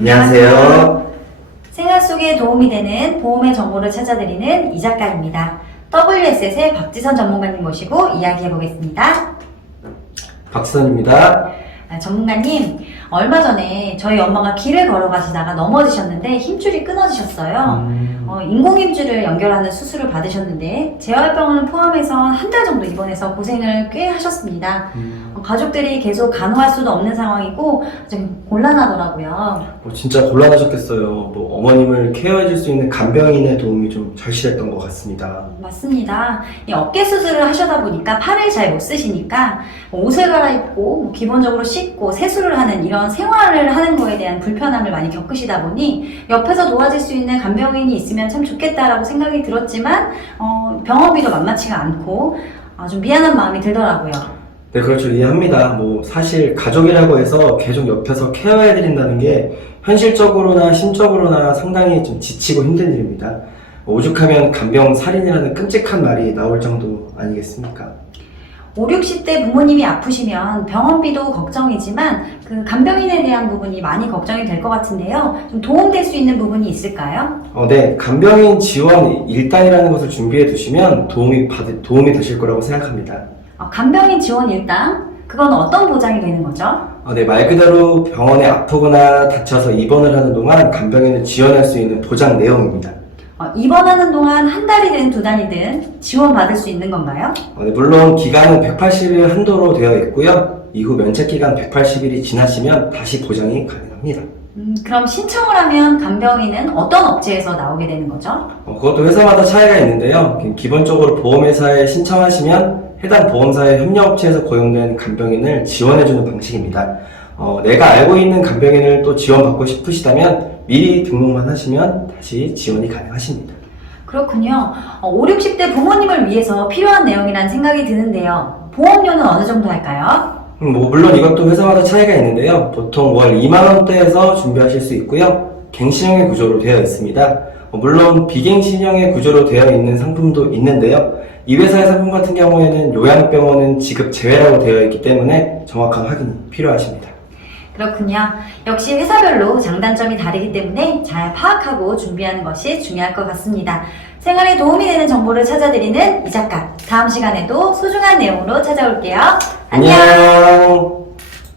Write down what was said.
안녕하세요. 생활 속에 도움이 되는 보험의 정보를 찾아드리는 이 작가입니다. WSS의 박지선 전문가님 모시고 이야기해 보겠습니다. 박수선입니다. 아, 전문가님, 얼마 전에 저희 엄마가 길을 걸어가시다가 넘어지셨는데 힘줄이 끊어지셨어요. 음, 어, 인공힘줄을 연결하는 수술을 받으셨는데 재활병원을 포함해서 한 달 정도 입원해서 고생을 꽤 하셨습니다. 음, 어, 가족들이 계속 간호할 수도 없는 상황이고 좀 곤란하더라고요. 뭐 진짜 곤란하셨겠어요. 뭐 어머님을 케어해줄 수 있는 간병인의 도움이 좀 절실했던 것 같습니다. 맞습니다. 이 어깨 수술을 하셔다 보니까 팔을 잘 못 쓰시니까 뭐 옷을 갈아입고 뭐 기본적으로 씻고 세수를 하는 이런 생활을 하는 거에 대한 불편함을 많이 겪으시다 보니 옆에서 도와줄 수 있는 간병인이 있으면 참 좋겠다라고 생각이 들었지만 어, 병원비도 만만치가 않고 아, 좀 미안한 마음이 들더라고요. 네, 그렇죠. 이해합니다. 뭐 사실 가족이라고 해서 계속 옆에서 케어해드린다는 게 현실적으로나 심적으로나 상당히 좀 지치고 힘든 일입니다. 오죽하면 간병 살인이라는 끔찍한 말이 나올 정도 아니겠습니까? 5, 60대 부모님이 아프시면 병원비도 걱정이지만 그 간병인에 대한 부분이 많이 걱정이 될 것 같은데요. 좀 도움될 수 있는 부분이 있을까요? 어, 네, 간병인 지원 일당이라는 것을 준비해 두시면 도움이 받, 도움이 되실 거라고 생각합니다. 어, 간병인 지원 일당? 그건 어떤 보장이 되는 거죠? 어, 네, 말 그대로 병원에 아프거나 다쳐서 입원을 하는 동안 간병인을 지원할 수 있는 보장 내용입니다. 어, 입원하는 동안 한 달이든 두 달이든 지원받을 수 있는 건가요? 어, 네, 물론 기간은 180일 한도로 되어 있고요. 이후 면책 기간 180일이 지나시면 다시 보장이 가능합니다. 음, 그럼 신청을 하면 간병인은 어떤 업체에서 나오게 되는 거죠? 어, 그것도 회사마다 차이가 있는데요. 기본적으로 보험회사에 신청하시면 해당 보험사의 협력업체에서 고용된 간병인을 지원해주는 방식입니다. 어, 내가 알고 있는 간병인을 또 지원받고 싶으시다면 미리 등록만 하시면 다시 지원이 가능하십니다. 그렇군요. 어, 5, 60대 부모님을 위해서 필요한 내용이란 생각이 드는데요. 보험료는 어느 정도 할까요? 음, 뭐 물론 이것도 회사마다 차이가 있는데요. 보통 월 2만 원대에서 준비하실 수 있고요. 갱신형의 구조로 되어 있습니다. 어, 물론 비갱 신형의 구조로 되어 있는 상품도 있는데요. 이 회사의 상품 같은 경우에는 요양병원은 지급 제외라고 되어 있기 때문에 정확한 확인이 필요하십니다. 그렇군요. 역시 회사별로 장단점이 다르기 때문에 잘 파악하고 준비하는 것이 중요할 것 같습니다. 생활에 도움이 되는 정보를 찾아드리는 이 작가. 다음 시간에도 소중한 내용으로 찾아올게요. 안녕! 안녕.